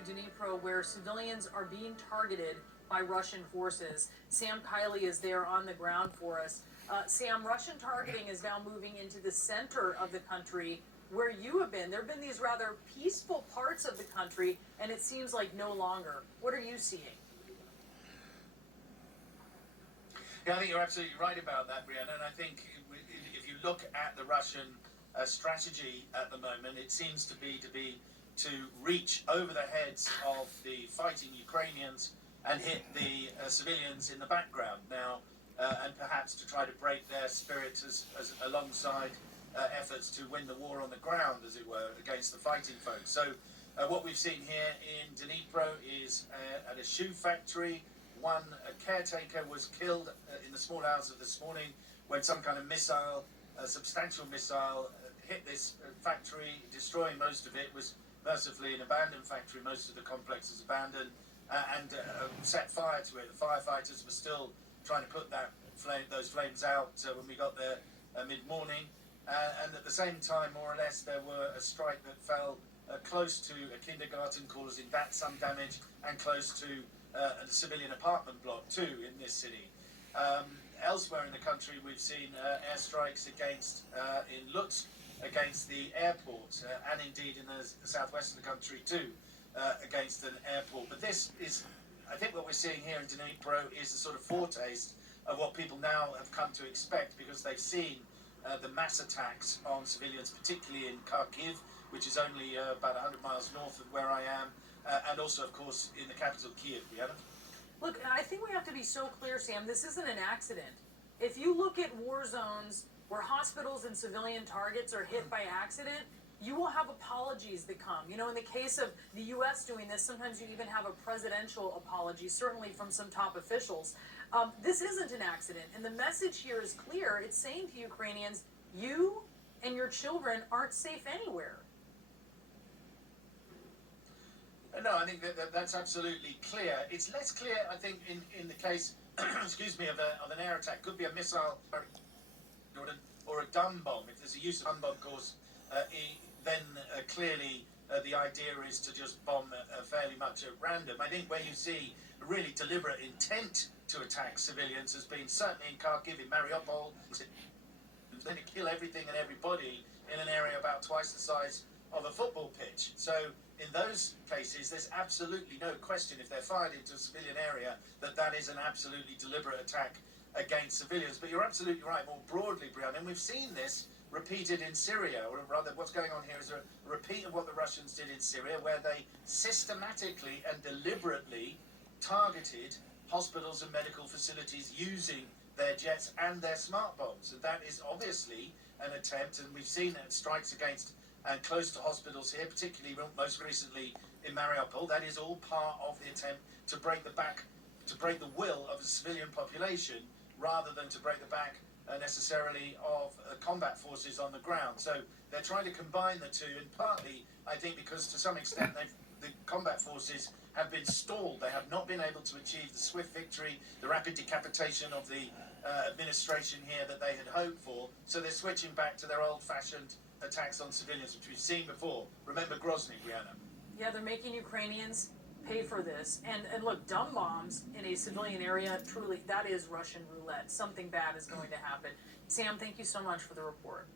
Dnipro, where civilians are being targeted by Russian forces. Sam Kiley is there on the ground for us. Sam, Russian targeting is now moving into the center of the country where you have been. There have been these rather peaceful parts of the country, and it seems like no longer. What are you seeing? Yeah, I think you're absolutely right about that, Brianna. And I think if you look at the Russian strategy at the moment, it seems to be to reach over the heads of the fighting Ukrainians and hit the civilians in the background now, and perhaps to try to break their spirit as alongside efforts to win the war on the ground, as it were, against the fighting folks. So what we've seen here in Dnipro is at a shoe factory. One caretaker was killed in the small hours of this morning when some kind of missile, a substantial missile, hit this factory, destroying most of it. It was mercifully an abandoned factory. Most of the complex is abandoned, and set fire to it. The firefighters were still trying to put those flames out when we got there mid-morning. And at the same time, more or less, there were a strike that fell close to a kindergarten, causing that some damage, and close to a civilian apartment block too in this city. Elsewhere in the country, we've seen airstrikes in Lutsk against the airport, and indeed in the southwest of the country too, against an airport. But this is, I think, what we're seeing here in Dnipro is a sort of foretaste of what people now have come to expect, because they've seen the mass attacks on civilians, particularly in Kharkiv, which is only about 100 miles north of where I am, and also, of course, in the capital, Kiev. Look, I think we have to be so clear, Sam, this isn't an accident. If you look at war zones where hospitals and civilian targets are hit by accident, you will have apologies that come. You know, in the case of the U.S. doing this, sometimes you even have a presidential apology, certainly from some top officials. This isn't an accident, and the message here is clear. It's saying to Ukrainians, you and your children aren't safe anywhere. No, I think that's absolutely clear. It's less clear, I think, in the case, excuse me, of an air attack. Could be a missile or a dumb bomb. If there's a use of a dumb bomb, of course, then clearly the idea is to just bomb fairly much at random. I think where you see really deliberate intent to attack civilians has been certainly in Kharkiv, in Mariupol. It's going to kill everything and everybody in an area about twice the size of a football pitch. So in those cases, there's absolutely no question, if they're fired into a civilian area, that is an absolutely deliberate attack against civilians. But you're absolutely right, more broadly, Brianna, and we've seen this repeated in Syria, or rather what's going on here is a repeat of what the Russians did in Syria, where they systematically and deliberately targeted hospitals and medical facilities using their jets and their smart bombs. And that is obviously an attempt, and we've seen strikes against and close to hospitals here, particularly most recently in Mariupol. That is all part of the attempt to break the will of a civilian population, rather than to break the back necessarily of combat forces on the ground. So they're trying to combine the two, and partly, I think, because to some extent the combat forces have been stalled. They have not been able to achieve the swift victory, the rapid decapitation of the administration here that they had hoped for. So they're switching back to their old-fashioned attacks on civilians, which we've seen before. Remember Grozny, Brianna? Yeah, they're making Ukrainians pay for this. And look, dumb bombs in a civilian area, truly, that is Russian roulette. Something bad is going to happen. Sam, thank you so much for the report.